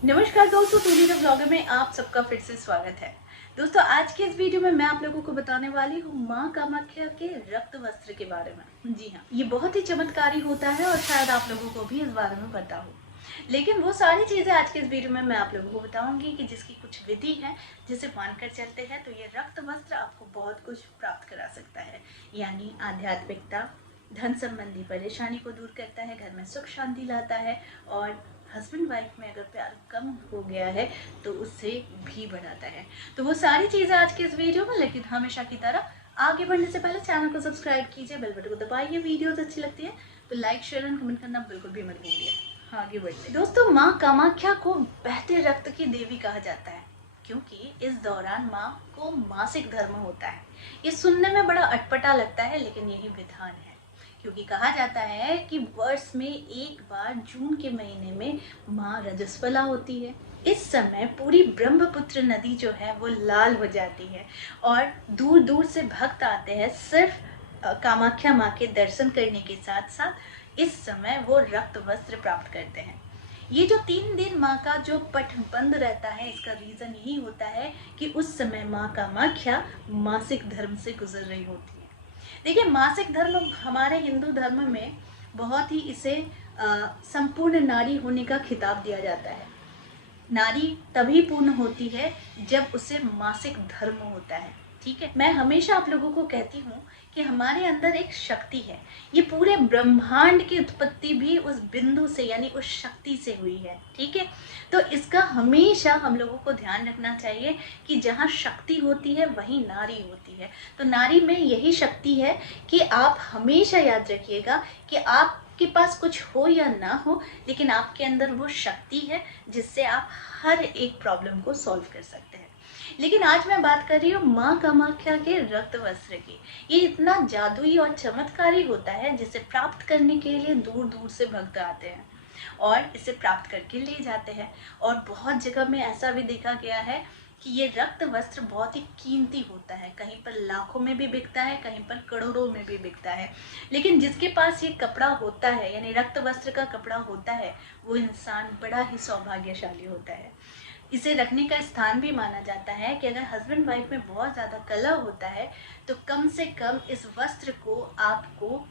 नमस्कार दोस्तों, टूली the blogger में आप सबका फिर से स्वागत है। दोस्तों, आज के इस वीडियो में मैं आप लोगों को बताने वाली हूँ माँ कामाख्या के रक्त वस्त्र के बारे में। जी हाँ, ये बहुत ही चमत्कारी होता है और शायद आप लोगों को भी इस बारे में पता हो। लेकिन वो सारी चीजें आज के इस वीडियो में मैं आप लोगों को बताऊंगी कि जिसकी कुछ विधि है, जिसे मानकर चलते हैं तो ये रक्त वस्त्र आपको बहुत कुछ प्राप्त करा सकता है। यानी आध्यात्मिकता, धन संबंधी परेशानी को दूर करता है, घर में सुख शांति लाता है और हस्बैंड वाइफ में अगर प्यार कम हो गया है तो उससे भी बढ़ाता है। तो वो सारी चीजें आज के इस वीडियो में, लेकिन हमेशा की तरह आगे बढ़ने से पहले चैनल को सब्सक्राइब कीजिए, बेल बटन को दबाइए। वीडियोस अच्छी लगती है तो लाइक, शेयर एंड कमेंट करना बिल्कुल भी मत भूलिए। आगे बढ़ते दोस्तों, माँ कामाख्या को बहते रक्त की देवी कहा जाता है क्योंकि इस दौरान माँ को मासिक धर्म होता है। ये सुनने में बड़ा अटपटा लगता है, लेकिन यही विधान है। क्योंकि कहा जाता है कि वर्ष में एक बार जून के महीने में माँ रजस्वला होती है। इस समय पूरी ब्रह्मपुत्र नदी जो है वो लाल हो जाती है और दूर दूर से भक्त आते हैं सिर्फ कामाख्या माँ के दर्शन करने के साथ साथ इस समय वो रक्त वस्त्र प्राप्त करते हैं। ये जो 3 दिन माँ का जो पट बंद रहता है, इसका रीजन यही होता है कि उस समय माँ कामाख्या मासिक धर्म से गुजर रही होती है। देखिए, मासिक धर्म हमारे हिंदू धर्म में बहुत ही इसे संपूर्ण नारी होने का खिताब दिया जाता है। नारी तभी पूर्ण होती है जब उसे मासिक धर्म होता है। ठीक है, मैं हमेशा आप लोगों को कहती हूँ कि हमारे अंदर एक शक्ति है। ये पूरे ब्रह्मांड की उत्पत्ति भी उस बिंदु से यानी उस शक्ति से हुई है। ठीक है, तो इसका हमेशा हम लोगों को ध्यान रखना चाहिए कि जहाँ शक्ति होती है वहीं नारी होती है। तो नारी में यही शक्ति है कि आप हमेशा याद रखिएगा कि आपके पास कुछ हो या ना हो, लेकिन आपके अंदर वो शक्ति है जिससे आप हर एक प्रॉब्लम को सॉल्व कर सकते हैं। लेकिन आज मैं बात कर रही हूँ माँ कामाख्या के रक्त वस्त्र की। ये इतना जादुई और चमत्कारी होता है जिसे प्राप्त करने के लिए दूर दूर से भक्त आते हैं और इसे प्राप्त करके ले जाते हैं। और बहुत जगह में ऐसा भी देखा गया है कि ये रक्त वस्त्र बहुत ही कीमती होता है। कहीं पर लाखों में भी बिकता है, कहीं पर करोड़ों में भी बिकता है। लेकिन जिसके पास ये कपड़ा होता है यानी रक्त वस्त्र का कपड़ा होता है, वो इंसान बड़ा ही सौभाग्यशाली होता है। इसे रखने का स्थान भी माना जाता है कि अगर हस्बैंड वाइफ में बहुत ज़्यादा कलह होता है तो कम से कम इस वस्त्र को आपको,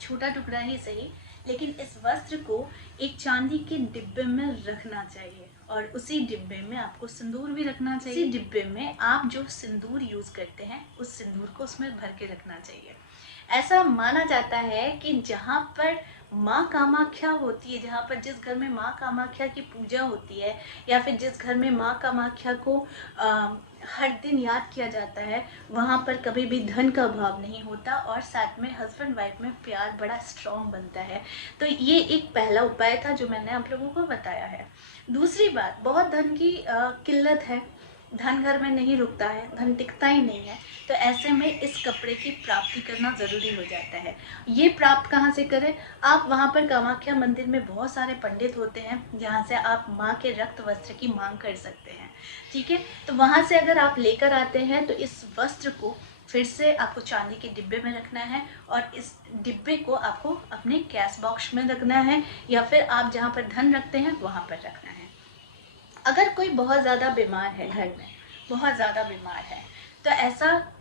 छोटा टुकड़ा ही सही, लेकिन इस वस्त्र को एक चांदी के डिब्बे में रखना चाहिए और उसी डिब्बे में आपको सिंदूर भी रखना चाहिए। उसी डिब्बे में आप जो सिंदूर यूज करते हैं उस सिंदूर को उसमें भर के रखना चाहिए। ऐसा माना जाता है कि जहाँ पर माँ कामाख्या होती है, जहाँ पर जिस घर में माँ कामाख्या की पूजा होती है या फिर जिस घर में माँ कामाख्या को हर दिन याद किया जाता है, वहाँ पर कभी भी धन का अभाव नहीं होता और साथ में हस्बैंड वाइफ में प्यार बड़ा स्ट्रॉन्ग बनता है। तो ये एक पहला उपाय था जो मैंने आप लोगों को बताया है। दूसरी बात, बहुत धन की किल्लत है, धन घर में नहीं रुकता है, धन टिकता ही नहीं है, तो ऐसे में इस कपड़े की प्राप्ति करना ज़रूरी हो जाता है। ये प्राप्त कहाँ से करें? आप वहाँ पर कामाख्या मंदिर में बहुत सारे पंडित होते हैं जहाँ से आप माँ के रक्त वस्त्र की मांग कर सकते हैं। ठीक है, तो वहाँ से अगर आप लेकर आते हैं तो इस वस्त्र को फिर से आपको चांदी के डिब्बे में रखना है और इस डिब्बे को आपको अपने कैश बॉक्स में रखना है या फिर आप जहाँ पर धन रखते हैं वहाँ पर रखना है। अगर कोई बहुत ज़्यादा बीमार है, घर में बहुत ज़्यादा बीमार है, तो ऐसा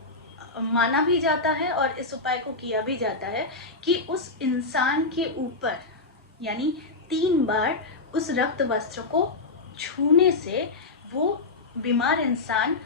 माना भी जाता है और इस उपाय को किया भी जाता है कि उस इंसान के ऊपर यानी 3 बार उस रक्त वस्त्र को छूने से वो बीमार इंसान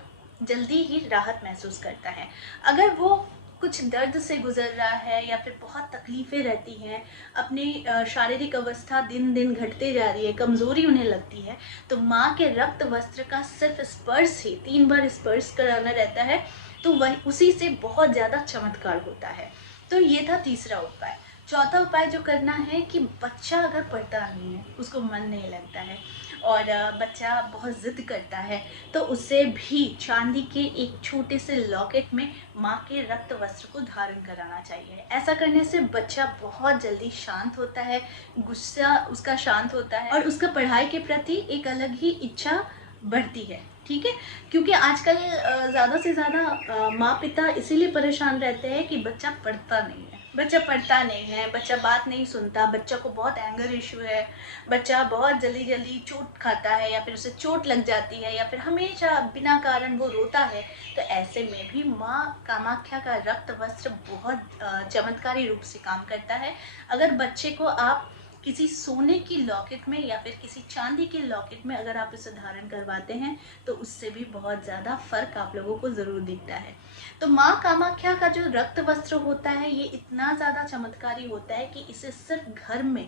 जल्दी ही राहत महसूस करता है। अगर वो कुछ दर्द से गुजर रहा है या फिर बहुत तकलीफ़ें रहती हैं, अपनी शारीरिक अवस्था दिन दिन घटते जा रही है, कमज़ोरी उन्हें लगती है, तो माँ के रक्त वस्त्र का सिर्फ स्पर्श ही 3 बार स्पर्श कराना रहता है, तो वही उसी से बहुत ज़्यादा चमत्कार होता है। तो ये था तीसरा उपाय। चौथा उपाय जो करना है कि बच्चा अगर पढ़ता नहीं है, उसको मन नहीं लगता है और बच्चा बहुत ज़िद करता है, तो उसे भी चांदी के एक छोटे से लॉकेट में माँ के रक्त वस्त्र को धारण कराना चाहिए। ऐसा करने से बच्चा बहुत जल्दी शांत होता है, गुस्सा उसका शांत होता है और उसका पढ़ाई के प्रति एक अलग ही इच्छा बढ़ती है। ठीक है, क्योंकि आजकल ज़्यादा से ज़्यादा माँ पिता इसीलिए परेशान रहते हैं कि बच्चा पढ़ता नहीं है। बच्चा पढ़ता नहीं है, बच्चा बात नहीं सुनता, बच्चा को बहुत एंगर इशू है, बच्चा बहुत जल्दी जल्दी चोट खाता है या फिर उसे चोट लग जाती है या फिर हमेशा बिना कारण वो रोता है, तो ऐसे में भी माँ कामाख्या का रक्त वस्त्र बहुत चमत्कारी रूप से काम करता है। अगर बच्चे को आप किसी सोने की लॉकेट में या फिर किसी चांदी के लॉकेट में अगर आप इसे धारण करवाते हैं तो उससे भी बहुत ज़्यादा फर्क आप लोगों को ज़रूर दिखता है। तो माँ कामाख्या का जो रक्त वस्त्र होता है ये इतना ज़्यादा चमत्कारी होता है कि इसे सिर्फ घर में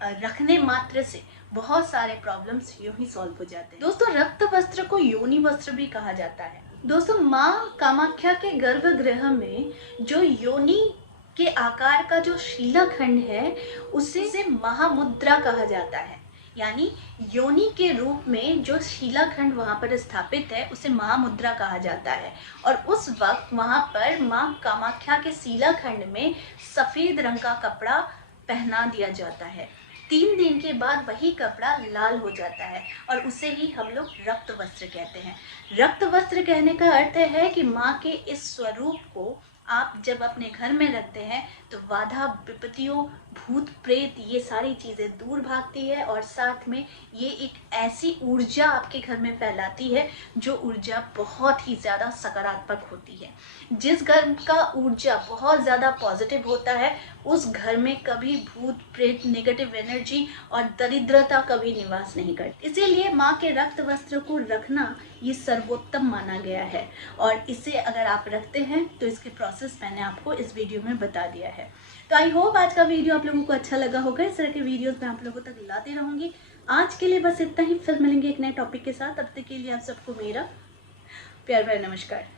रखने मात्र से बहुत सारे प्रॉब्लम्स यूं ही सॉल्व हो जाते हैं। दोस्तों, रक्त वस्त्र को योनि वस्त्र भी कहा जाता है। दोस्तों, माँ कामाख्या के गर्भगृह में जो योनि के आकार का जो शीलाखंड है उसे महामुद्रा कहा जाता है। यानी योनि के रूप में जो शीलाखंड वहाँ पर स्थापित है उसे महामुद्रा कहा जाता है। और उस वक्त वहाँ पर माँ कामाख्या के शीलाखंड में सफ़ेद रंग का कपड़ा पहना दिया जाता है। 3 दिन के बाद वही कपड़ा लाल हो जाता है और उसे ही हम लोग रक्त वस्त्र कहते हैं। रक्त वस्त्र कहने का अर्थ है कि माँ के इस स्वरूप को आप जब अपने घर में रखते हैं तो बाधा विपत्तियों, भूत प्रेत ये सारी चीज़ें दूर भागती है और साथ में ये एक ऐसी ऊर्जा आपके घर में फैलाती है जो ऊर्जा बहुत ही ज़्यादा सकारात्मक होती है। जिस घर का ऊर्जा बहुत ज़्यादा पॉजिटिव होता है उस घर में कभी भूत प्रेत, नेगेटिव एनर्जी और दरिद्रता कभी निवास नहीं करती। इसीलिए माँ के रक्त वस्त्र को रखना ये सर्वोत्तम माना गया है और इसे अगर आप रखते हैं तो इसके प्रोसेस मैंने आपको इस वीडियो में बता दिया है। तो आई होप आज का वीडियो आप लोगों को अच्छा लगा होगा। इस तरह के वीडियोस मैं आप लोगों तक लाती रहूँगी। आज के लिए बस इतना ही, फिर मिलेंगे एक नए टॉपिक के साथ। तब तक के लिए आप सबको मेरा प्यार भरा नमस्कार।